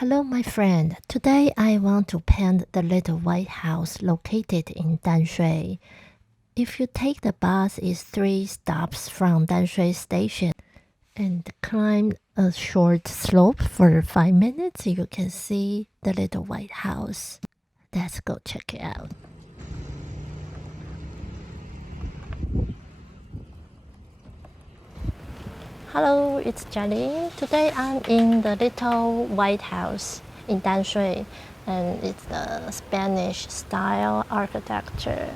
Hello, my friend. Today I want to paint the little white house located in Danshui. If you take the bus, it's 3 stops from Danshui Station and climb a short slope for 5 minutes, you can see the little white house. Let's go check it out. Hello, it's Jialing. Today I'm in the little white house in Danshui, and it's the Spanish style architecture,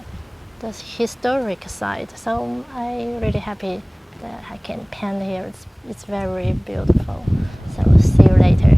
the historic site. So I'm really happy that I can paint here. It's very beautiful. So see you later.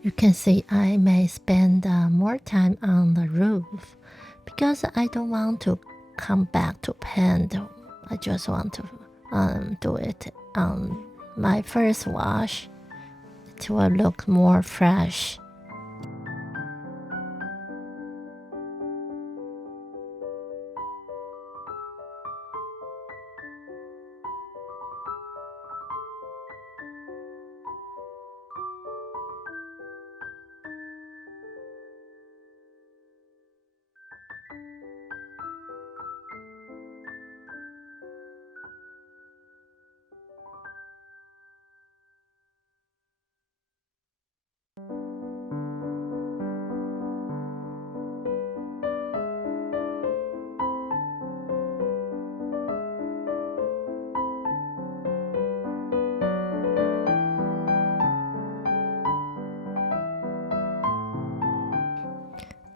You can see I may spend more time on the roof because I don't want to come back to paint. I just want to do it on my first wash. It will look more fresh.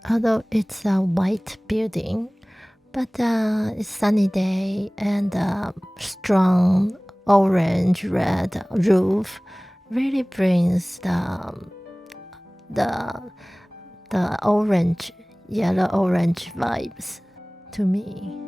Although it's a white building, but it's sunny day and strong orange-red roof really brings the orange, yellow-orange vibes to me.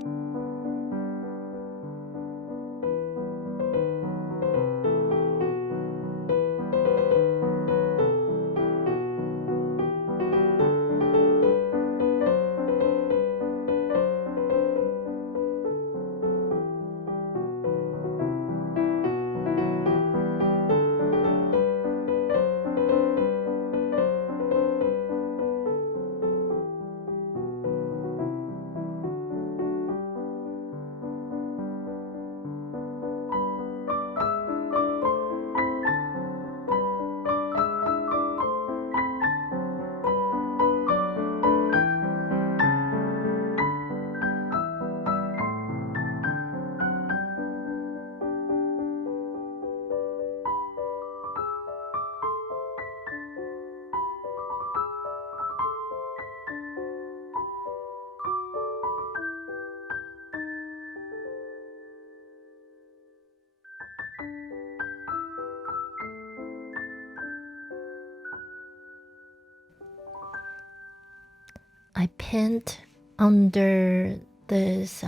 I paint under this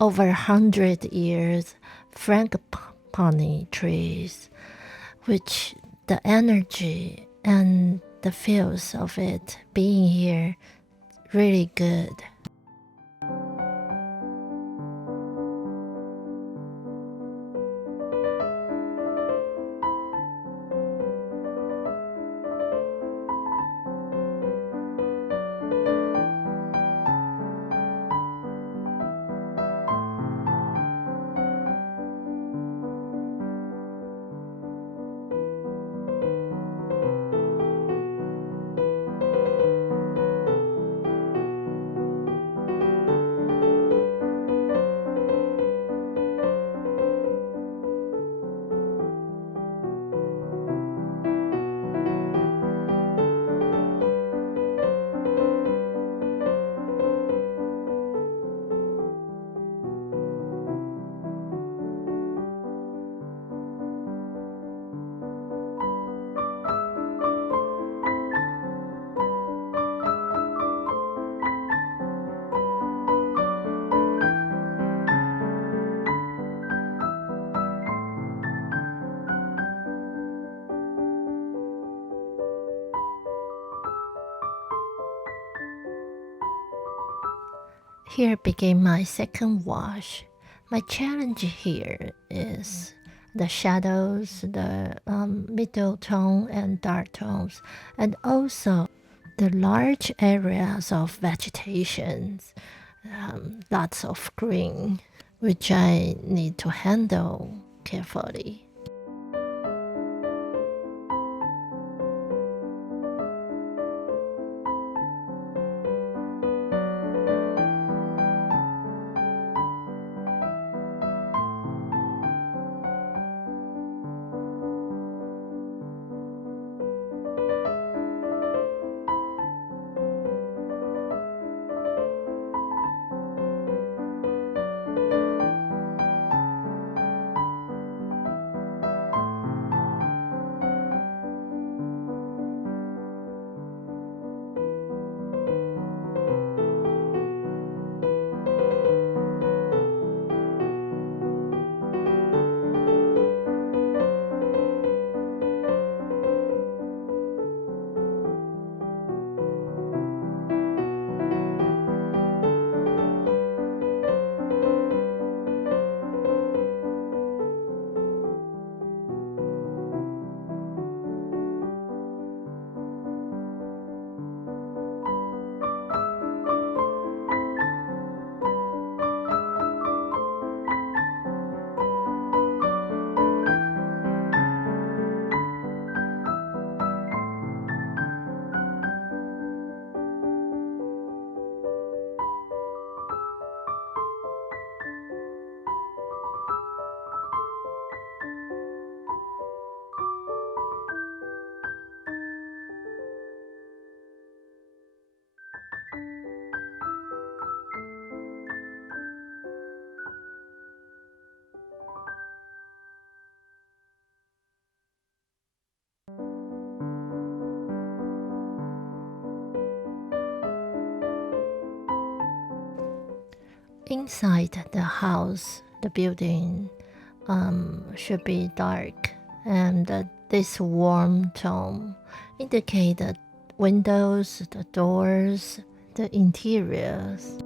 over 100 years Frangipani trees, which the energy and the feels of it being here really good. Here begin my second wash. My challenge here is the shadows, the middle tone and dark tones, and also the large areas of vegetation, lots of green, which I need to handle carefully. Inside the house, the building should be dark, and this warm tone indicate the windows, the doors, the interiors.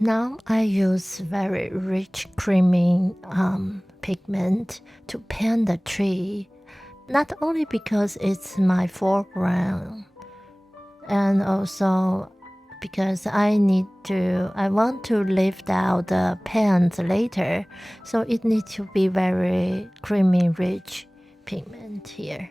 Now I use very rich creamy pigment to paint the tree, not only because it's my foreground, and also because I want to lift out the paint later, so it needs to be very creamy rich pigment here.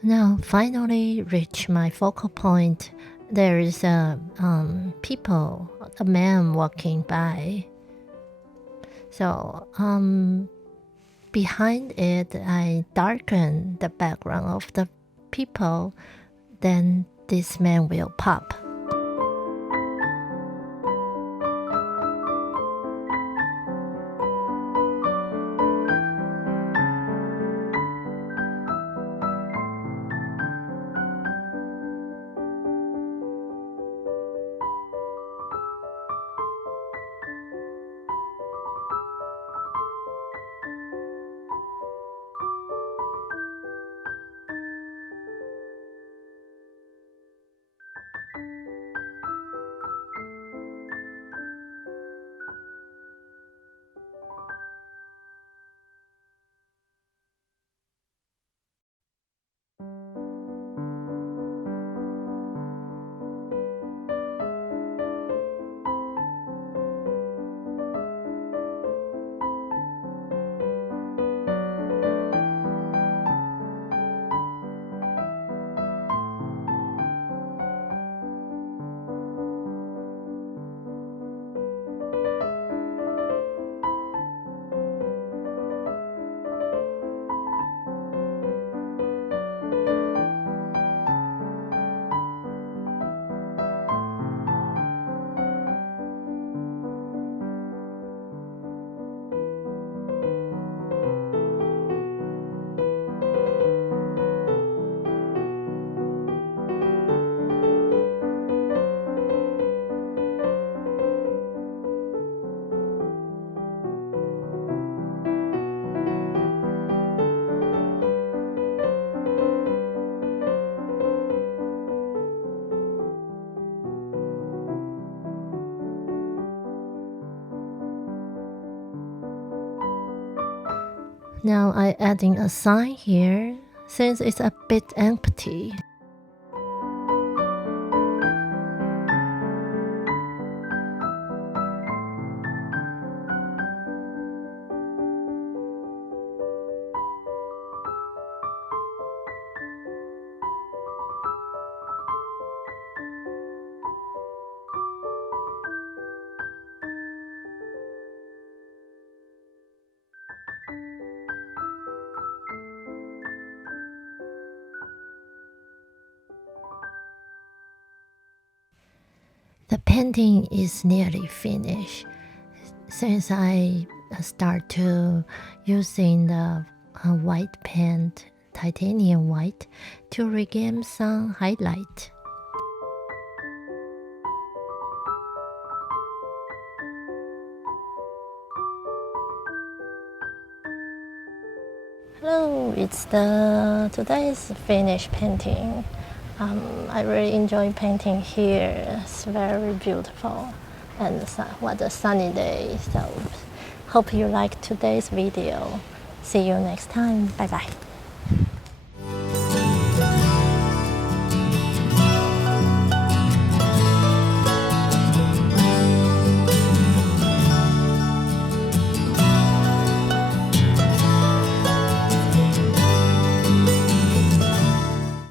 Now finally reach my focal point. There is a people a man walking by. So behind it, I darken the background of the people, then this man will pop. Now I'm adding a sign here since it's a bit empty. The painting is nearly finished since I start to using the white paint, titanium white, to regain some highlight. Hello, it's today's finished painting. I really enjoy painting here. It's very beautiful and what a sunny day. So hope you liked today's video. See you next time. Bye bye.